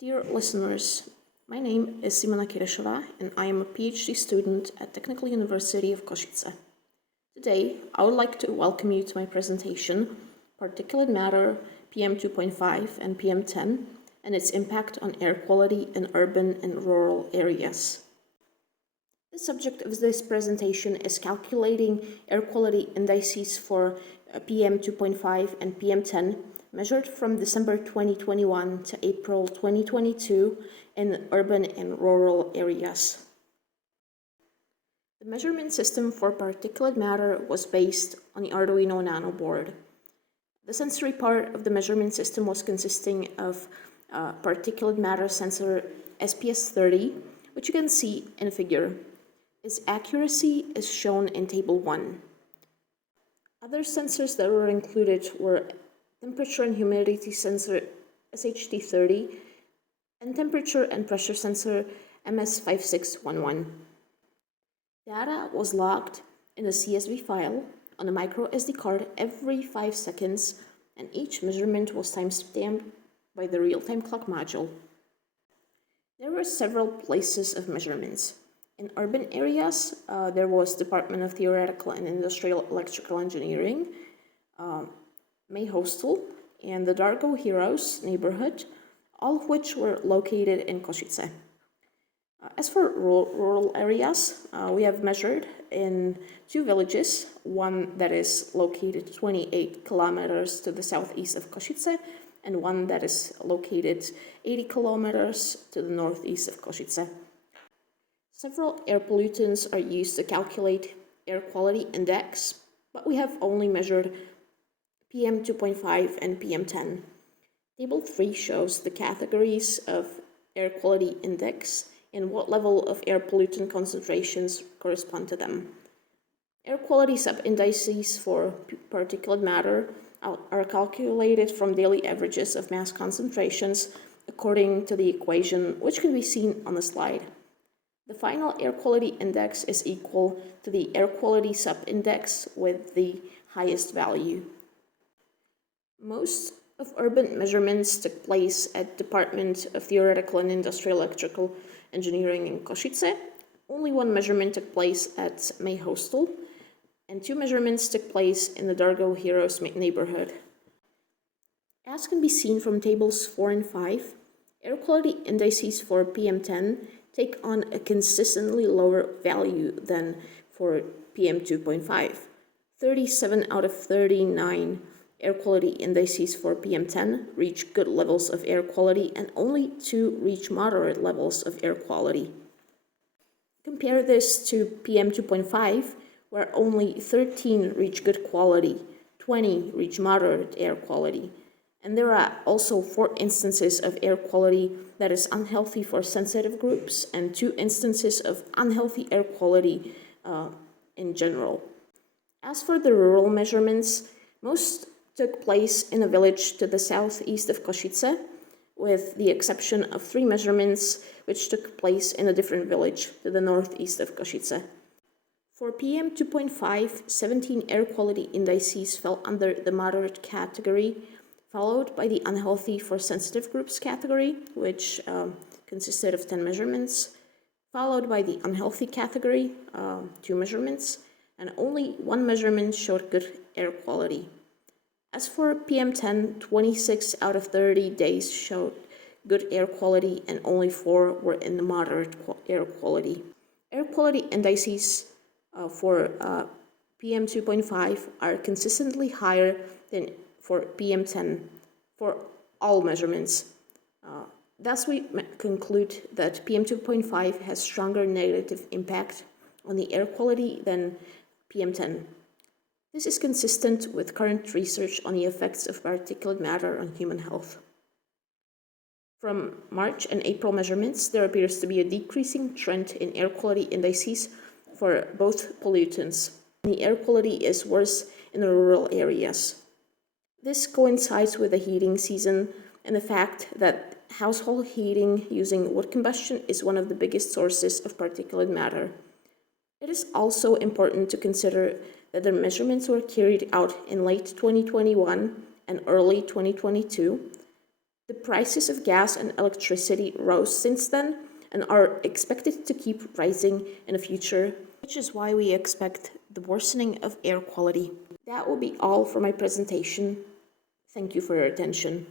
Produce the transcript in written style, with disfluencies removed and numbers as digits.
Dear listeners, my name is Simona Kirešová and I am a PhD student at Technical University of Košice. Today, I would like to welcome you to my presentation, Particulate Matter PM2.5 and PM10 and its impact on air quality in urban and rural areas. The subject of this presentation is calculating air quality indices for PM2.5 and PM10 measured from December 2021 to April 2022 in urban and rural areas. The measurement system for particulate matter was based on the Arduino Nano board. The sensory part of the measurement system was consisting of particulate matter sensor SPS30, which you can see in a figure. Its accuracy is shown in Table 1. Other sensors that were included were temperature and humidity sensor SHT30 and temperature and pressure sensor MS5611. Data was logged in a CSV file on a micro SD card every 5 seconds, and each measurement was time-stamped by the real-time clock module. There were several places of measurements. In urban areas, there was Department of Theoretical and Industrial Electrical Engineering, May Hostel, and the Dargo Heroes neighborhood, all of which were located in Košice. As for rural areas, we have measured in 2 villages, one that is located 28 kilometers to the southeast of Košice, and one that is located 80 kilometers to the northeast of Košice. Several air pollutants are used to calculate air quality index, but we have only measured PM2.5 and PM10. Table 3 shows the categories of air quality index and what level of air pollutant concentrations correspond to them. Air quality sub-indices for particulate matter are calculated from daily averages of mass concentrations according to the equation, which can be seen on the slide. The final air quality index is equal to the air quality sub-index with the highest value. Most of urban measurements took place at Department of Theoretical and Industrial Electrical Engineering in Košice. Only one measurement took place at May Hostel, and 2 measurements took place in the Dargo Heroes neighborhood. As can be seen from tables 4 and 5, air quality indices for PM10 take on a consistently lower value than for PM2.5. 37 out of 39 air quality indices for PM10 reach good levels of air quality and only 2 reach moderate levels of air quality. Compare this to PM2.5, where only 13 reach good quality, 20 reach moderate air quality, and there are also 4 instances of air quality that is unhealthy for sensitive groups and 2 instances of unhealthy air quality in general. As for the rural measurements, most took place in a village to the southeast of Košice, with the exception of 3 measurements which took place in a different village to the northeast of Košice. For PM2.5, 17 air quality indices fell under the moderate category, followed by the unhealthy for sensitive groups category, which consisted of 10 measurements, followed by the unhealthy category, 2 measurements, and only 1 measurement showed good air quality. As for PM10, 26 out of 30 days showed good air quality and only 4 were in the moderate air quality. Air quality indices for PM2.5 are consistently higher than for PM10 for all measurements. Thus, we conclude that PM2.5 has stronger negative impact on the air quality than PM10. This is consistent with current research on the effects of particulate matter on human health. From March and April measurements, there appears to be a decreasing trend in air quality indices for both pollutants. The air quality is worse in the rural areas. This coincides with the heating season and the fact that household heating using wood combustion is one of the biggest sources of particulate matter. It is also important to consider that the measurements were carried out in late 2021 and early 2022. The prices of gas and electricity rose since then and are expected to keep rising in the future, which is why we expect the worsening of air quality. That will be all for my presentation. Thank you for your attention.